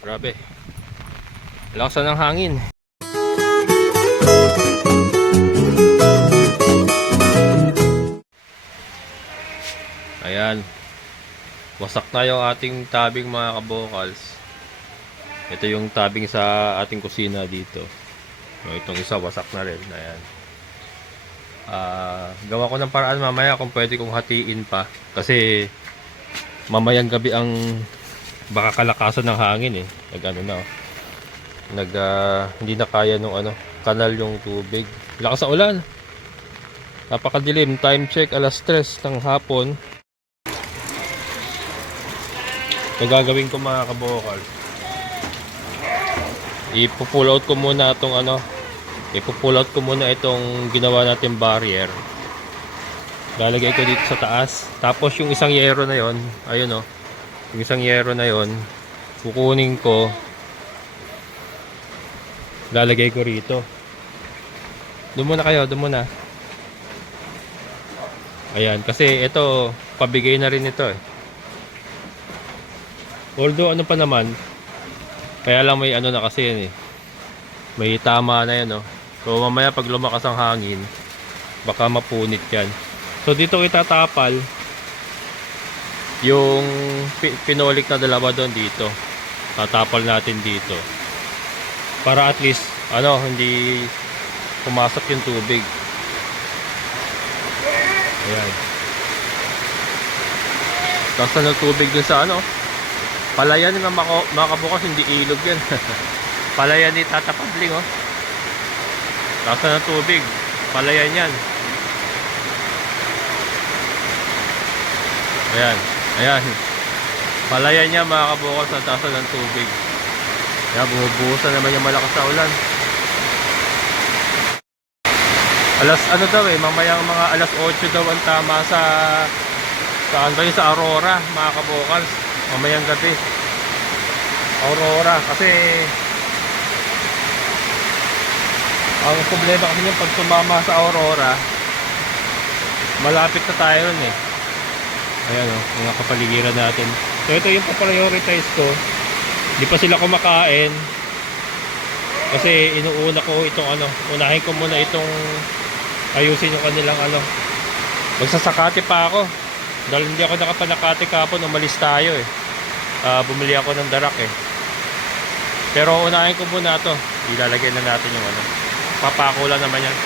Grabe. Lakasan ng hangin. Ayan. Wasak na yung ating tabing mga kabokals. Ito yung tabing sa ating kusina dito. Itong isa wasak na rin. Ayan. Gawa ko ng paraan mamaya kung pwede kong hatiin pa. Kasi mamayang gabi ang baka kalakasan ng hangin eh. Hindi na kaya nung kanal yung tubig. Lakas sa ulan. Napakadilim. Time check alas 3 ng hapon. Ito gagawin ko mga kabokal. Ipo-pull out ko muna itong ginawa natin barrier. Lalagay ko dito sa taas. Tapos yung isang yero na yon, ayun oh. Yung isang yero na yon, kukunin ko. Lalagay ko rito. Doon muna kayo, doon muna. Ayan, kasi ito pabigay na rin ito eh. Although pa naman, kaya lang may na kasi yan eh. May tama na yan oh. So mamaya pag lumakas ang hangin, baka mapunit yan. So dito itatapal yung pinolik na dalawa doon dito. Tatapal natin dito. Para at least hindi pumasok yung tubig. Ayan. Tapos ng tubig dun sa palayan na makabukas, hindi ilog yan. Palayan ni Tata Pabling oh. Tapos ng tubig, palayan yan. Ayan, ayan. Palayan niya mga kabukas na taas ng tubig. Kaya bumubuhusan naman yung malakas na ulan. Alas mamayang mga alas 8 daw ang tama sa Aurora mga kabukas. Mamayang gabi. Aurora kasi ang problema kasi yung pag tumama sa Aurora, malapit na tayo ron eh. Ayan o, mga kapaligiran natin. So ito yung prioritize ko. Hindi pa sila kumakain. Kasi inuuna ko itong unahin ko muna itong ayusin yung kanilang Magsasakati pa ako. Dahil hindi ako nakapanakati kahapon, umalis tayo eh. Bumili ako ng darak eh. Pero unahin ko muna ito. Ilalagay na natin yung papako lang naman yan.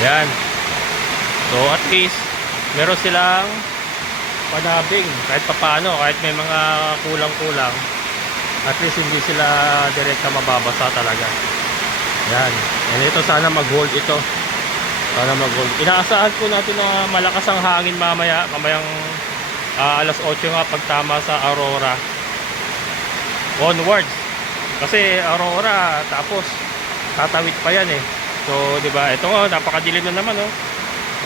Ayan. So at least meron silang panabing kahit papaano, kahit may mga kulang-kulang, at least hindi sila direkta mababasa talaga. Ayan. And ito, sana mag-hold ito. Sana mag-hold. Inaasahan po natin na malakas ang hangin mamayang alas 8 nga pagtama sa Aurora onwards. Kasi Aurora tapos tatawid pa yan eh. So, di ba? Ito nga, napakadilim na naman oh.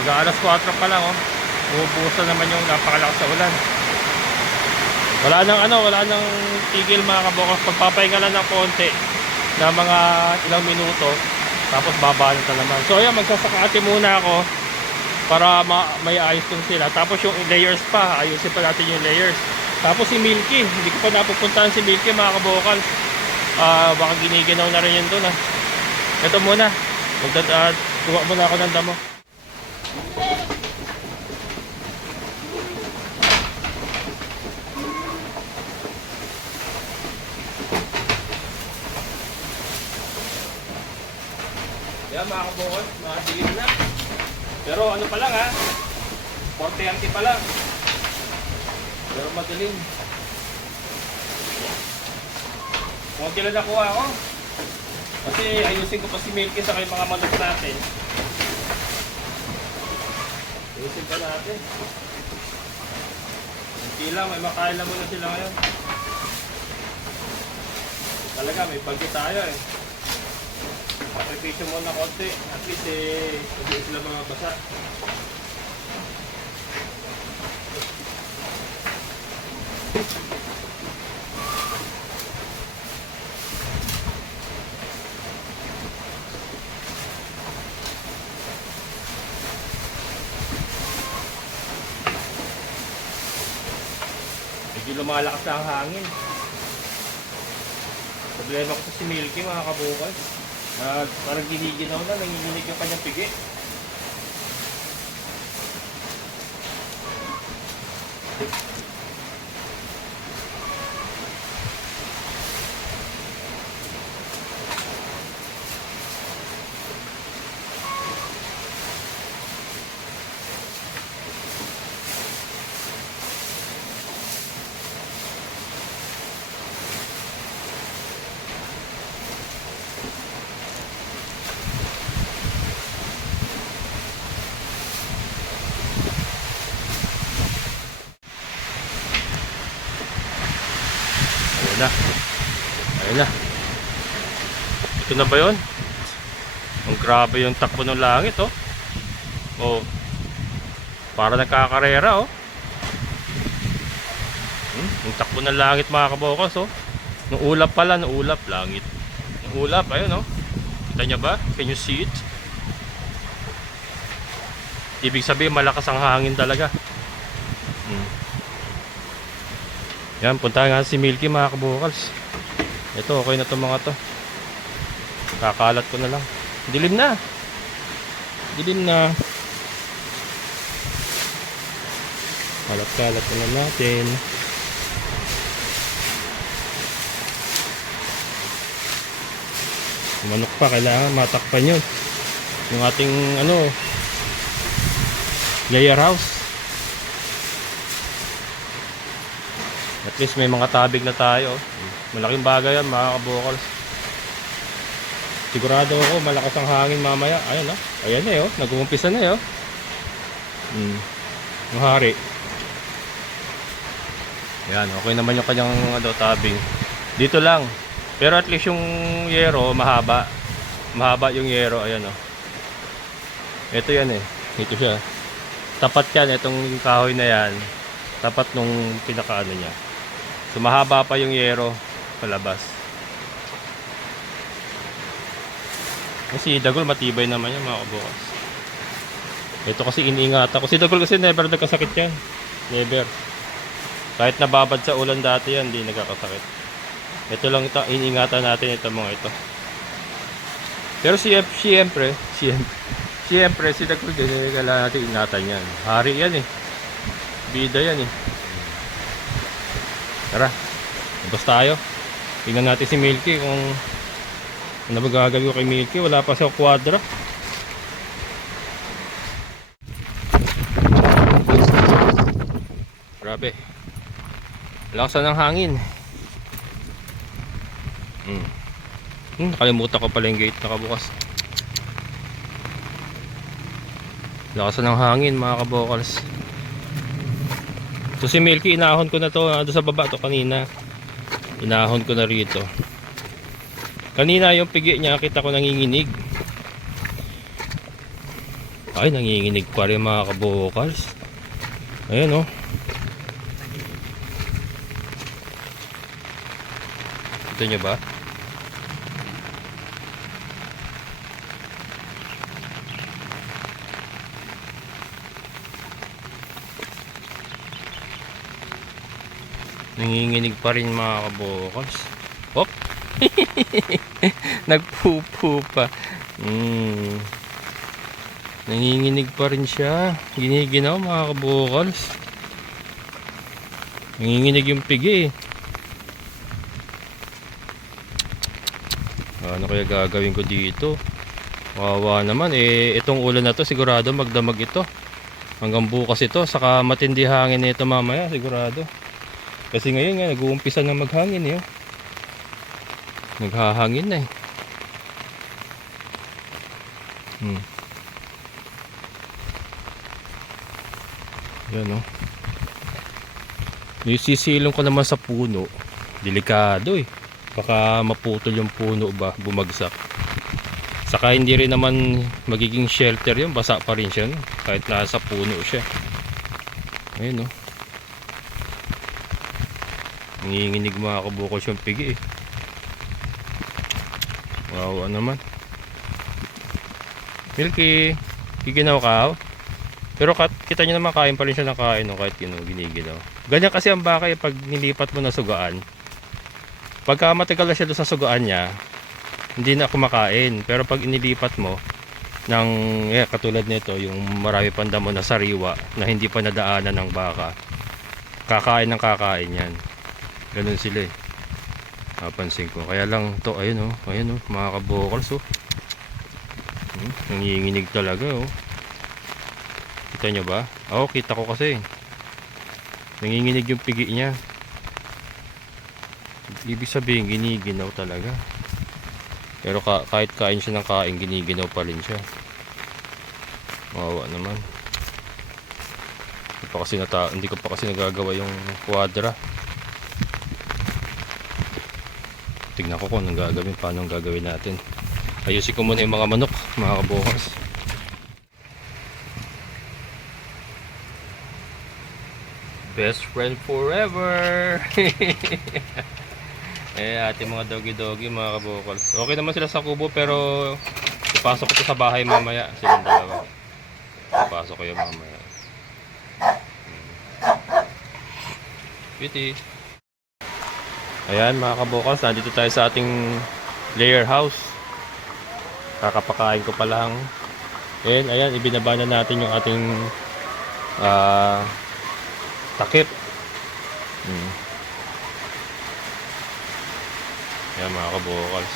Mag-alas 4 pa lang oh. Umubusa naman yung napakalakas na ulan. Wala nang tigil mga kabukas. Pagpapahinga lang ng konti na mga ilang minuto, tapos babalik na naman. So ayan, magsasakati muna ako para may ayos kong sila. Tapos yung layers pa, ayusin pa natin yung layers. Tapos si Milky, hindi ko pa napupuntahan si Milky mga kabukal. Baka giniginaw na rin yun doon ah. Ito muna, kuha muna ako ng damo. Yan mga kabukal, mga dilim na. Pero ano pa lang ha, 40 pa lang. Pero madilim. Konti lang nakuha ako. Kasi ayusin ko pa si Milky sa kay mga manok natin. Ayusin pa natin. Hindi lang, may makain lang muna sila ngayon. Talaga, may bagyo tayo eh. Sakripisyo muna konti. At least eh, hindi sila mga basa. Medyo lumalakas na ang hangin. Problema ko sa si Milky mga kabukal. Parang giniginaw na, nanginginig yung kanyang pigi. Ayun na. Ito na ba yun? Ang grabe yung takbo ng langit oh. Oh. Para nagkakarera oh. Yung takbo ng langit mga kabukas oh. Nung ulap pala, nung ulap langit. Nung ulap, ayun oh. Kita nyo ba? Can you see it? Ibig sabihin malakas ang hangin talaga. Yan, punta nga si Milky mga kabukals. Ito, okay na to mga to. Kakalat ko na lang. Dilim na. Dilim na. Kalat-kalat na natin. Manok pa, kailangan matakpan yun. Yung ating ano, layer house. At least may mga tabig na tayo. Malaking bagay yan mga kabukals. Sigurado ako malakas ang hangin mamaya. Ayan o. Ayan na yun. Nag-uumpisa na yun. Ang hari. Ayan. Okay naman yung kanyang tabing. Dito lang. Pero at least yung yero mahaba. Mahaba yung yero. Ayan o. Ito yan eh. Ito siya. Tapat yan. Itong kahoy na yan. Tapat nung pinakaano niya. So mahaba pa yung yero palabas. Kasi dagol matibay naman yan mga kabukas. Ito kasi iniingatan ko. Si dagol kasi never nagkasakit yan. Never. Kahit nababad sa ulan dati yan, hindi nagkakasakit. Ito lang ito, iniingatan natin ito mga ito. Pero siyempre si dagol din, kailangan natin ingatan yan. Hari yan eh. Bida yan eh. Tara, labas tayo. Tingnan natin si Milky kung ano ba gagawin ko kay Milky. Wala pa sa kwadra. grabe. Lakasan ng hangin. Nakalimutan ko pala yung gate nakabukas. Lakasan ng hangin mga kabokals. So si Milky, inahon ko na to. Doon sa baba to kanina. Inahon ko na rito. Kanina yung pigi niya, kita ko nanginginig. Ay, nanginginig pa rin mga kabokals. Ayan o. Kita nyo ba? Nanginginig pa rin mga kabokals. Hop! Nagpupo pa. Nanginginig pa rin siya. Giniginaw mga kabokals. Nanginginig yung pigi. Ano kaya gagawin ko dito? Wawa naman. Itong ulan na to sigurado magdamag ito. Hanggang bukas ito. Saka matindi hangin nito mamaya sigurado. Kasi ngayon nga nag-uumpisa na maghangin eh. Naghahangin na eh. Yan o. Yung sisilong ko naman sa puno. Delikado eh. Baka maputol yung puno ba, bumagsak. Saka hindi rin naman magiging shelter yun. Basa pa rin siya no? Kahit nasa puno siya. Ayun o. Nanginginig mga kabukos yung pigi eh. Wow, naman. Milky, giginaw ka? Pero kita nyo naman kain pa rin siya ng kain no, kahit giniginaw. Ganyan kasi ang baka eh, pag nilipat mo na sugaan. Pagka matagal na siya doon sa sugaan niya, hindi na kumakain. Pero pag inilipat mo ng katulad nito, yung marami pang damo na sariwa na hindi pa nadaanan ng baka, kakain ng kakain yan. Ganun sila eh. Napansin ko. Kaya lang to, ayun oh, mga kabokals oh. Nanginginig talaga oh. Kita nyo ba? Oo, kita ko kasi. Nanginginig yung pigi niya. Ibig sabihin, giniginaw talaga. Pero kahit kain siya ng kain, giniginaw pa rin siya. Mawawa naman. Hindi ko pa kasi nagagawa yung quadra. Tignan ko kung anong gagawin, paano ang gagawin natin. Ayusin ko muna yung mga manok, mga kabukas. Best friend forever. Ating mga doggy mga kabukals. Okay naman sila sa kubo pero ipasok ko sa bahay mamaya. Silang dalawa. Ipasok ko yung mamaya. Beauty. Ayan mga kabukals, nandito tayo sa ating layer house. Kakapakain ko pa lang. And ayan, ibinaba na natin yung ating takip. Ayan mga kabukals.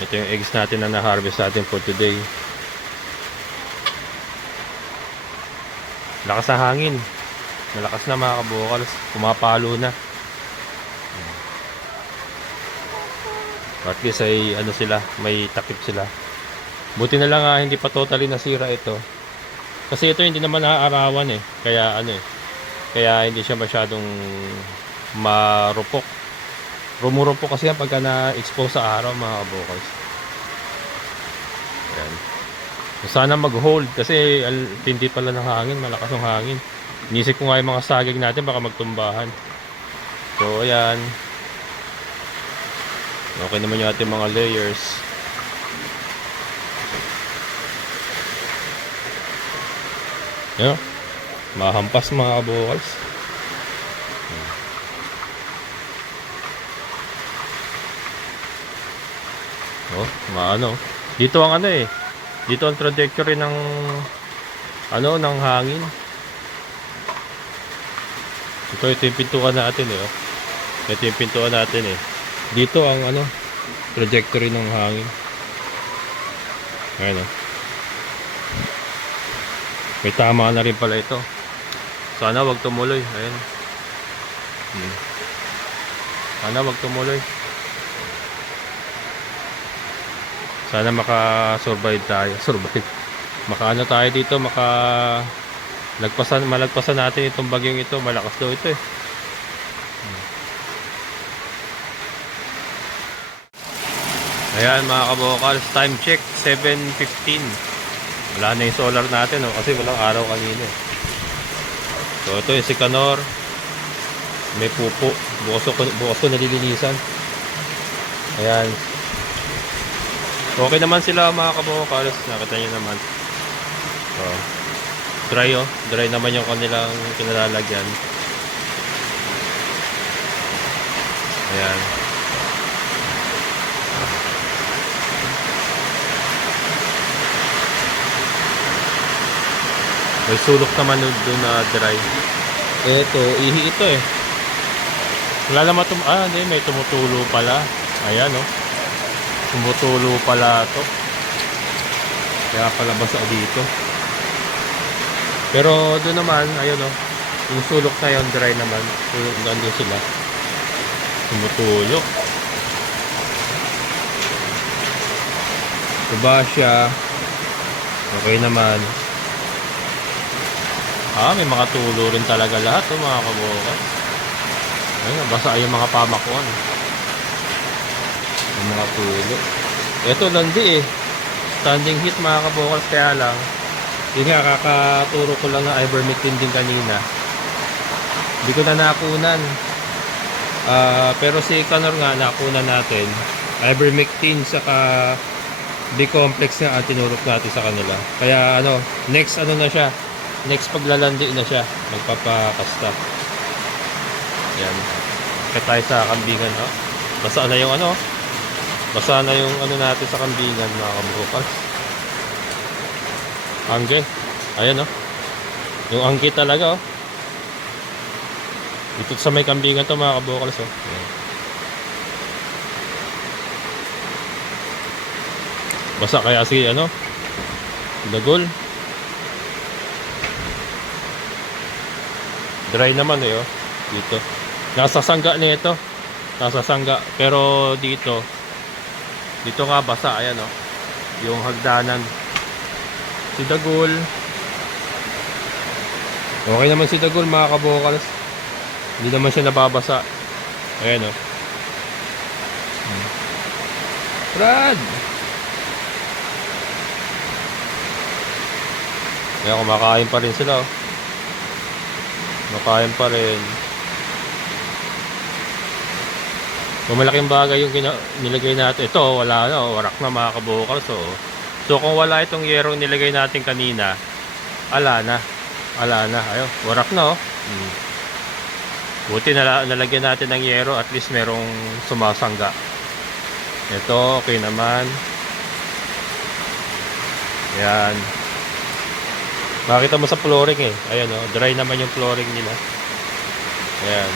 Ito yung eggs natin na na-harvest natin for today. Lakas na hangin. Malakas na mga kabukals. Pumapalo na. At least ay ano sila, may takip sila. Buti na lang hindi pa totally nasira ito. Kasi ito hindi naman naaarawan eh. Kaya kaya hindi siya masyadong marupok. Rumurupok kasi yan pagka na-expose sa araw mga kabukals. Ayan. Sana mag-hold kasi tindi pala ng hangin, malakas ng hangin. Inisip ko nga yung mga saging natin baka magtumbahan. So ayan. Okay naman yung ating mga layers. Yan. Mahampas mga kabukals. Oh, maano. Dito ang dito ang trajectory ng ng hangin. Ito yung pintuan natin eh. Oh. Ito yung pintuan natin eh. Dito ang trajectory ng hangin. Ayan o. May tama na rin pala ito. Sana wag tumuloy. Ayan. Sana wag tumuloy. Sana maka-survive tayo. Survive. Makaano tayo dito, malagpasan natin itong bagyong ito. Malakas daw ito eh. Ayan mga kabokals, time check 7:15. Wala na yung solar natin kasi walang araw kanina. So ito yung Sikanor. May pupo. Bukas ko nalilinisan. Ayan. Okay naman sila mga kabokals. Nakita nyo naman. So, dry dry naman yung kanilang kinalalagyan. Ayan. May sulok naman doon na dry. Ito, ihi ito eh. Wala naman hindi, may tumutulo pala. Ayan tumutulo pala to. Kaya pala basa dito. Pero doon naman, ayun yung sulok na yun, dry naman. Nandun sila. Tumutulo. Diba siya? Okay naman. May mga tulo rin talaga lahat mga kabukas. Ayun, basa yung mga pamakuan. Yung mga tulo. Ito landi eh. Standing heat mga kabukas, kaya lang. Yun nga, kakaturo ko lang na ivermectin din kanina. Hindi ko na nakunan. Pero si Canor nga, nakunan natin. Ivermectin saka B-complex nga ang tinurok natin sa kanila. Kaya next na siya. Next paglalandi na siya, magpapakasta. Yan. Kaya tayo sa kambingan, basa na yung basa na yung natin sa kambingan mga kabukals. Angge. Ayan yung angke talaga dito sa may kambingan to mga kabukals Ayan. Basa kaya si dagol. Dry naman dito. Nasa sangga nito. Nasa sangga. Pero dito nga basa. Ayan yung hagdanan. Si dagol. Okay naman si dagol mga kabokals. Hindi naman siya nababasa. Ayan Brad! Kaya kumakain pa rin sila makain pa rin. Kung malaking bagay yung nilagay natin. Ito, wala warak na mga kabukal. So kung wala itong yerong nilagay natin kanina, ala na. Ayun, warak na Buti nalagyan natin ng yero, at least merong sumasangga. Ito, okay naman. Yan. Makita mo sa flooring Ayan dry naman yung flooring nila. Ayan.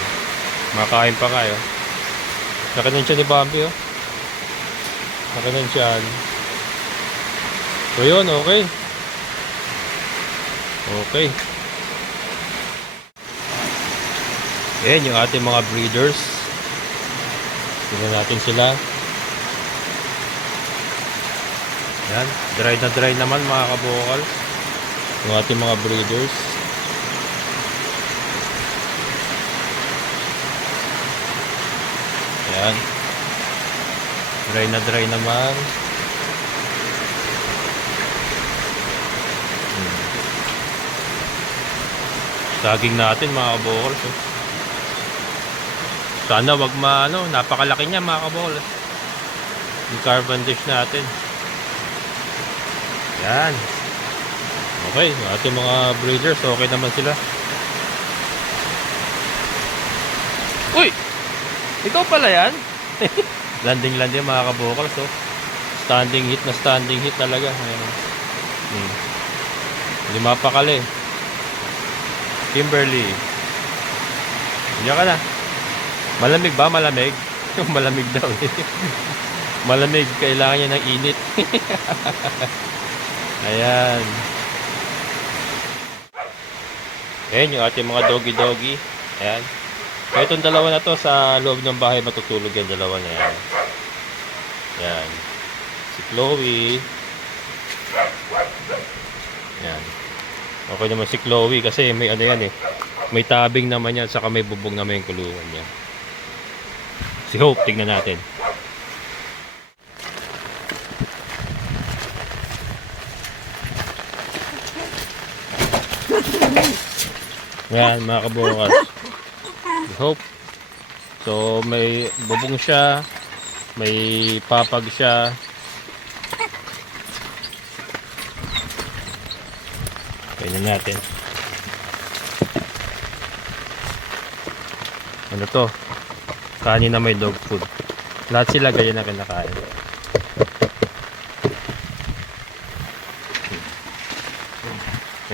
Makain pa kayo. Nakinan siya ni Bambi Nakinan siya. So yun, okay. Okay. Ayan yung ating mga breeders. Tingnan natin sila. Ayan. Dry naman mga kabukal. Yung ating mga breeders. Ayan. Dry naman. Saging natin mga kabokals Sana wag napakalaki niya mga kabokals yung carbon dish natin. Yan. Okay, ating mga breeders, okay naman sila. Uy! Ikaw pala yan? Landing mga kabokals Standing hit talaga. Ayan. Hindi mapakali. Kimberly. Diyan ka na. Malamig ba? Malamig? Malamig daw Malamig. Kailangan niya ng init. Ayan. Ayan yung ating mga doggy-doggy. Ayan. So, itong dalawa na to sa loob ng bahay matutulog yan, dalawa na yan. Ayan. Si Chloe. Ayan. Okay naman si Chloe kasi may ano yan eh. May tabing naman yan, saka may bubong naman yung kulungan niya. Si Hope, tignan natin. Ayan mga kabukas. Si Hope. So may bubong siya, may papag siya. Tignan natin. Ano to? Kanin na may dog food. Lahat sila ganyan na kinakain.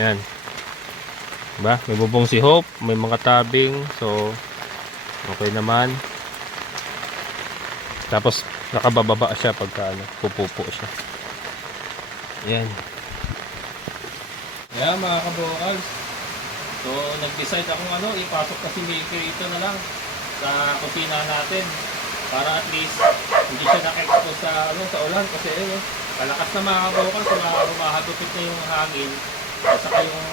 Yan. Diba? May bubong si Hope, may mga tabing. So, okay naman. Tapos, nakabababa siya pagka ano, pupupo siya. Yan. Kaya mga kabukals. So, nag-decide akong ipasok kasi Milky ito na lang sa kusina natin para at least hindi siya na-expose sa ulan kasi kalakas na mga kabukals, humahagupit na yung hangin at saka yung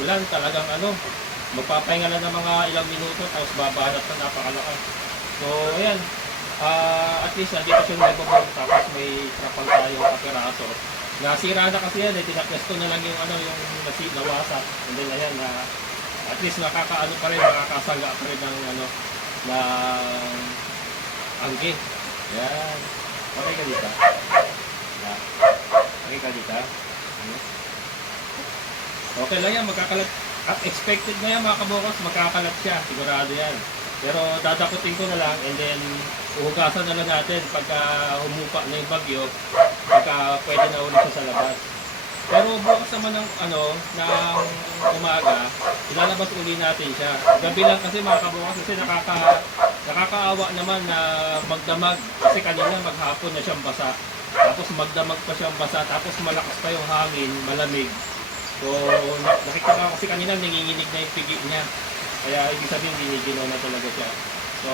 ulan talagang magpapahinga lang ng mga ilang minuto tapos babanat na napakalakas. So, ayan, at least nandito siya may bubong tapos may trapal tayong kapiraso. Nasira na kasi yan, tinapwesto na lang yung nawasak. And then ayan, at least nakakaano pa rin, nakakasaga pa rin ng na angge. Yan. Okay ka dito? Okay ka dito? Okay lang yan, magkakalat. At expected na yan mga kabukas, magkakalat siya, sigurado yan. Pero dadakutin ko na lang and then uhugasan na lang natin pagka humupa na yung bagyo, pagka pwede na ulit siya sa labas. Pero bukas naman ng ng umaga, ilalabas uli natin siya. Gabi lang kasi mga kabukas kasi nakakaawa naman na magdamag kasi kanina maghapon na siyang basa. Tapos magdamag pa siyang basa, tapos malakas pa yung hangin, malamig. So nakita ko kasi kanina nanginginig na yung pigi niya. Kaya ibig sabihin giniginaw na talaga siya. So,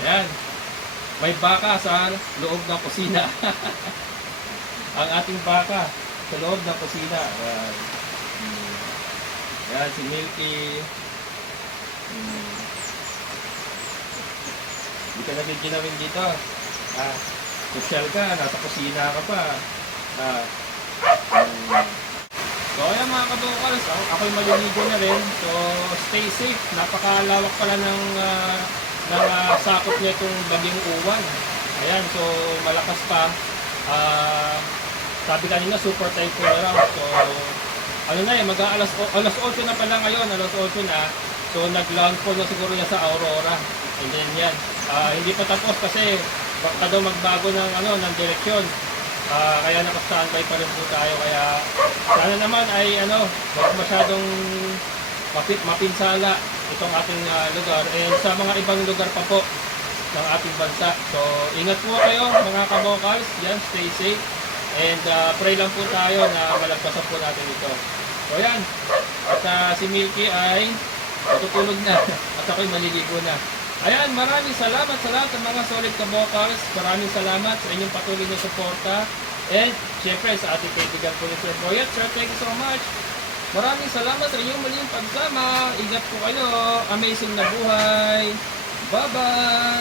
ayan. May baka sa loob ng kusina. Ang ating baka sa loob ng kusina. Ayan. Ayan, si Milky. Hindi ka nagiginawin dito. Social ka, nasa kusina ka pa. So ayan mga kabukals, ako'y maliligo na rin. So stay safe. Napakalawak pala ng sakop niya itong Bagyong Uwan. Ayan, so malakas pa. Sabi kanina super typhoon na raw. So mag-alas 8 na pala ngayon, alas 8 na. So nag-landfall na siguro niya sa Aurora. And then yan, hindi pa tapos kasi baka daw magbago ng ng direksyon. Kaya naka-standby pa rin po tayo, kaya sana naman ay wag masyadong mapinsala itong ating lugar and sa mga ibang lugar pa po ng ating bansa. So ingat po kayo mga kabokals, yan, stay safe and pray lang po tayo na malagpasan po natin ito. So yan, at si Milky ay matutulog na at ako'y maliligo na. Ayan, maraming salamat sa lahat ng mga solid kabokals. Maraming salamat sa inyong patuloy na suporta. And, syempre, sa ating kaibigan po ni Sir Boyet. Sir, thank you so much. Maraming salamat sa inyong muling pagsama. Ingat po kayo. Amazing na buhay. Bye-bye!